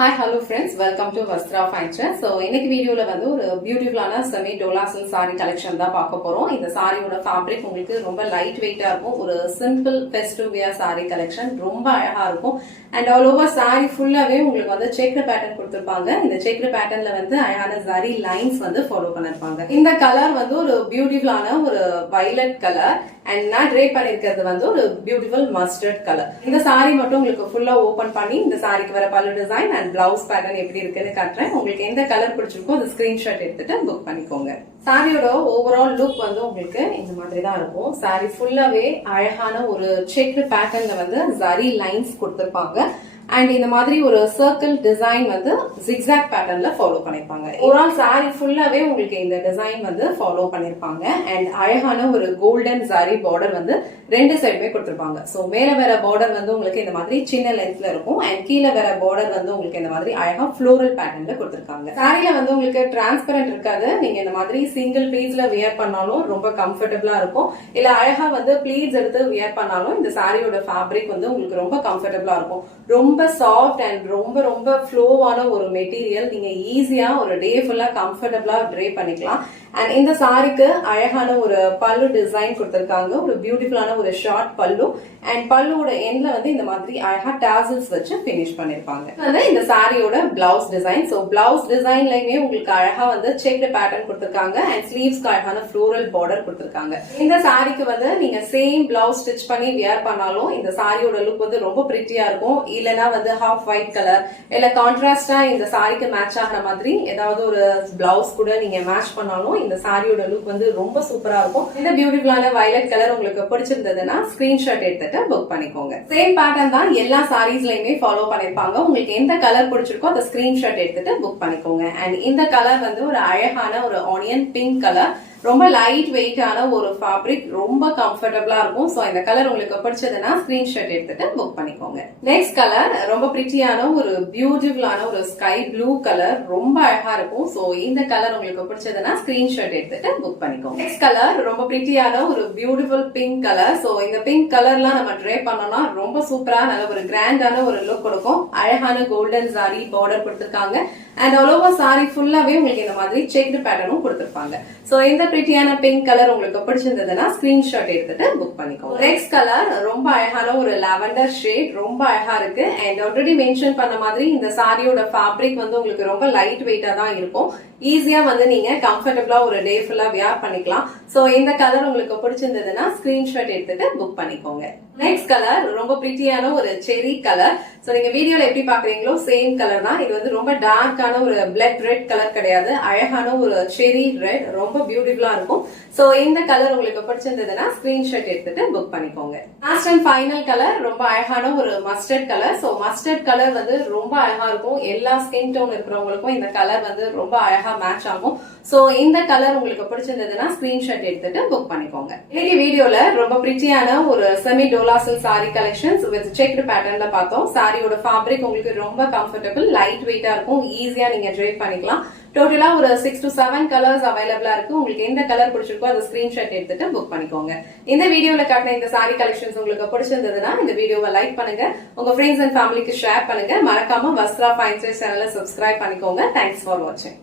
Hi, hello friends. Welcome to Vastra Furniture. So, இன்னைக்கு வீடியோல வந்து ஒரு பியூட்டிஃபுல்லான semi dola silk saree collection தான் பார்க்க போறோம். இந்த சாரியோட ஃபேப்ரிக் உங்களுக்கு ரொம்ப லைட் வெயிட்டா இருக்கும். ஒரு simple festive wear saree collection ரொம்ப அழகா இருக்கும். அண்ட் ஆல் ஓவர் saree ஃபுல்லாவே உங்களுக்கு வந்து செக்டு பேட்டர்ன் கொடுத்திருப்பாங்க. இந்த செக்டு பேட்டர்ன்ல வந்து அழகான zari லைன்ஸ் வந்து ஃபாலோ பண்ணிருப்பாங்க. இந்த கலர் வந்து ஒரு பியூட்டிஃபுல்லான ஒரு violet கலர் அண்ட் நான் ட்ரே பண்ணிருக்கிறது வந்து ஒரு பியூட்டிஃபுல் மஸ்டர்ட் கலர். இந்த saree மட்டும் உங்களுக்கு ஃபுல்லா ஓபன் பண்ணி இந்த சாரிக்கு வர பல்லு டிசைன் அண்ட் பிளவுஸ் பேட்டர்ன் எப்படி இருக்குன்னு காட்டுறேன். உங்களுக்கு எந்த கலர் பிடிச்சிருக்கோ அந்த ஸ்கிரீன்ஷாட் எடுத்துட்டு புக் பண்ணிக்கோங்க. சாரியோட ஓவரால் லுக் வந்து உங்களுக்கு இந்த மாதிரி தான் இருக்கும். சாரி ஃபுல்லாவே அழகான ஒரு செக்டு பேட்டர்ன்ல வந்து zari லைன்ஸ் கொடுத்திருப்பாங்க. அண்ட் இந்த மாதிரி ஒரு சர்க்கிள் டிசைன் வந்து ஜிக்ஸாக் பேட்டர்ன்ல ஃபாலோ பண்ணிருப்பாங்க. ஓவரால் சாரி ஃபுல்லாவே உங்களுக்கு இந்த டிசைன் வந்து ஃபாலோ பண்ணிருப்பாங்க. அண்ட் அழகான ஒரு கோல்டன் zari பார்டர் வந்து ரெண்டு சைடுமே கொடுத்திருப்பாங்க. சோ மேல வர பார்டர் வந்து உங்களுக்கு இந்த மாதிரி சின்ன லென்த்ல இருக்கும் அண்ட் கீழே வர பார்டர் வந்து உங்களுக்கு இந்த மாதிரி அழகா ஃப்ளோரல் பேட்டர்ன்ல கொடுத்திருக்காங்க. சாரில வந்து உங்களுக்கு டிரான்ஸ்பரண்ட் இருக்காது. நீங்க இந்த மாதிரி சிங்கிள் பீஸ்ல வியர் பண்ணாலும் ரொம்ப கம்ஃபர்டபுளா இருக்கும். இல்ல அழகா வந்து ப்ளீட்ஸ் எடுத்து வியர் பண்ணாலும் இந்த சாரியோட ஃபேப்ரிக் வந்து உங்களுக்கு ரொம்ப கம்ஃபர்டபுளா இருக்கும். ரொம்ப சாஃப்ட் அண்ட் ரொம்ப ரொம்ப ஃப்ளோவான ஒரு மெட்டீரியல். நீங்க ஈஸியா ஒரு டே ஃபுல்லா கம்ஃபர்டபுளா ட்ரே பண்ணிக்கலாம். அண்ட் இந்த சாரிக்கு அழகான ஒரு பல்லு டிசைன் கொடுத்திருக்காங்க. ஒரு பியூட்டிஃபுல்லான ஒரு ஷார்ட் பல்லு அண்ட் பல்லுவோட எண்ட்ல வந்து இந்த மாதிரி அழகா டாசல்ஸ் வச்சு பினிஷ் பண்ணிருப்பாங்க. இந்த சாரியோட பிளவுஸ் டிசைன். சோ பிளவுஸ் டிசைன்லயுமே உங்களுக்கு அழகா வந்து செக்டு பேட்டர்ன் கொடுத்திருக்காங்க அண்ட் ஸ்லீவ்ஸ்க்கு அழகான ஃப்ளோரல் பார்டர் கொடுத்திருக்காங்க. இந்த சாரிக்கு வந்து நீங்க சேம் பிளவுஸ் ஸ்டிச் பண்ணி வியர் பண்ணாலும் இந்த சாரியோட லுக் வந்து ரொம்ப பிரிட்டியா இருக்கும். இல்லனா வந்து ஹாஃப் ஒயிட் கலர் இல்ல கான்ட்ராஸ்டா இந்த சாரிக்கு மேட்ச் ஆகிற மாதிரி ஏதாவது ஒரு பிளவுஸ் கூட நீங்க மேட்ச் பண்ணாலும் இந்த சாரியோட லுக் வந்து ரொம்ப சூப்பரா இருக்கும். இந்த பியூட்டிஃபுல்லான வயலட் கலர் உங்களுக்கு பிடிச்சிருந்ததுன்னா ஸ்கிரீன்ஷாட் எடுத்துட்டு புக் பண்ணிக்கோங்க. சேம் பேட்டர்ன் தான் எல்லா சாரீஸ்லயுமே ஃபாலோ பண்ணிருப்பாங்க. உங்களுக்கு எந்த கலர் பிடிச்சிருக்கோ அந்த ஸ்கிரீன்ஷாட் எடுத்துட்டு புக் பண்ணிக்கோங்க. அண்ட் இந்த கலர் வந்து ஒரு அழகான ஒரு ஆனியன் பிங்க் கலர். ரொம்ப லைட் வெயிட்டான ஒரு ஃபேப்ரிக், ரொம்ப கம்ஃபர்டபுளா இருக்கும். சோ இந்த கலர் உங்களுக்கு பிடிச்சதுன்னா ஸ்கிரீன்ஷாட் எடுத்துட்டு புக் பண்ணிக்கோங்க. நெக்ஸ்ட் கலர் ரொம்ப பிரிட்டியான ஒரு பியூட்டிஃபுல்லான ஒரு ஸ்கை ப்ளூ கலர், ரொம்ப அழகா இருக்கும். சோ இந்த கலர் உங்களுக்கு பிடிச்சதுன்னா ஸ்கிரீன்ஷாட் எடுத்துட்டு புக் பண்ணிக்கோங்க. நெக்ஸ்ட் கலர் ரொம்ப பிரிட்டியான ஒரு பியூட்டிஃபுல் பிங்க் கலர். சோ இந்த பிங்க் கலர்லாம் நம்ம ட்ரே பண்ணோம்னா ரொம்ப சூப்பரா நல்ல ஒரு கிராண்டான ஒரு லுக் கொடுக்கும். அழகான கோல்டன் zari பார்டர் கொடுத்திருக்காங்க அண்ட் ஆல் ஓவர் சாரி ஃபுல்லாவே உங்களுக்கு இந்த மாதிரி செக்டு பேட்டர்னும் கொடுத்திருப்பாங்க. சோ இந்த பிரிட்டியான பிங்க் கலர் உங்களுக்கு பிடிச்சிருந்ததுன்னா ஸ்கிரீன்ஷாட் எடுத்துட்டு புக் பண்ணிக்கோங்க. நெக்ஸ்ட் கலர் ரொம்ப அழகான ஒரு லாவெண்டர் ஷேட், ரொம்ப அழகா இருக்கு. அண்ட் ஆல்ரெடி மென்ஷன் பண்ண மாதிரி இந்த சாரியோட ஃபேப்ரிக் வந்து உங்களுக்கு ரொம்ப லைட் வெயிட்டா தான் இருக்கும். ஈஸியா வந்து நீங்க கம்ஃபர்டபுளா ஒரு டே ஃபுல்லா வியர் பண்ணிக்கலாம். சோ இந்த கலர் உங்களுக்கு பிடிச்சிருந்ததுன்னா ஸ்கிரீன்ஷாட் எடுத்துட்டு புக் பண்ணிக்கோங்க. நெக்ஸ்ட் கலர் ரொம்ப பிரிட்டியான ஒரு செரி கலர். சோ நீங்க வீடியோல எப்படி பாக்குறீங்களோ சேம் கலர் தான். இது வந்து ரொம்ப டார்க்கான ஒரு பிளட் ரெட் கலர் கிடையாது. அழகான ஒரு செரி ரெட், ரொம்ப பியூட்டிஃபுல்லா இருக்கும். சோ இந்த கலர் உங்களுக்கு பிடிச்சிருந்ததுன்னா ஸ்கிரீன்ஷாட் எடுத்துட்டு புக் பண்ணிக்கோங்க. லாஸ்ட் அண்ட் ஃபைனல் கலர் ரொம்ப அழகான ஒரு mustard colour. So mustard colour வந்து ரொம்ப அழகா இருக்கும். எல்லா ஸ்கின் டோன் இருக்கிறவங்களுக்கும் இந்த கலர் வந்து ரொம்ப அழகா மேட்ச் ஆகும். சோ இந்த கலர் உங்களுக்கு பிடிச்சிருந்ததுன்னா ஸ்கிரீன்ஷாட் எடுத்துட்டு புக் பண்ணிக்கோங்க. இன்னைக்கு வீடியோல ரொம்ப பிரிட்டியான ஒரு semi dola silk sari collections with checked பேட்டர்ன்ல பார்த்தோம். சாரியோட ஃபேப்ரிக் உங்களுக்கு ரொம்ப கம்ஃபர்டபுள், லைட் வெயிட்டா இருக்கும். ஈஸியா நீங்க ட்ரே பண்ணிக்கலாம். டோட்டலா ஒரு 6 to 7 கலர்ஸ் அவைலபிளா இருக்கு. உங்களுக்கு எந்த கலர் பிடிச்சிருக்கோ அதை ஸ்கிரீன்ஷாட் எடுத்துட்டு புக் பண்ணிக்கோங்க. இந்த வீடியோல காட்டின இந்த சாரி கலெக்ஷன்ஸ் உங்களுக்கு பிடிச்சிருந்ததுன்னா இந்த வீடியோவை லைக் பண்ணுங்க, உங்க ஃப்ரெண்ட்ஸ் அண்ட் ஃபேமிலிக்கு ஷேர் பண்ணுங்க. மறக்காம வஸ்த்ரா ஃபைன்சர் சேனலை சப்ஸ்கிரைப் பண்ணிக்கோங்க. தேங்க்ஸ் ஃபார் வாட்சிங்.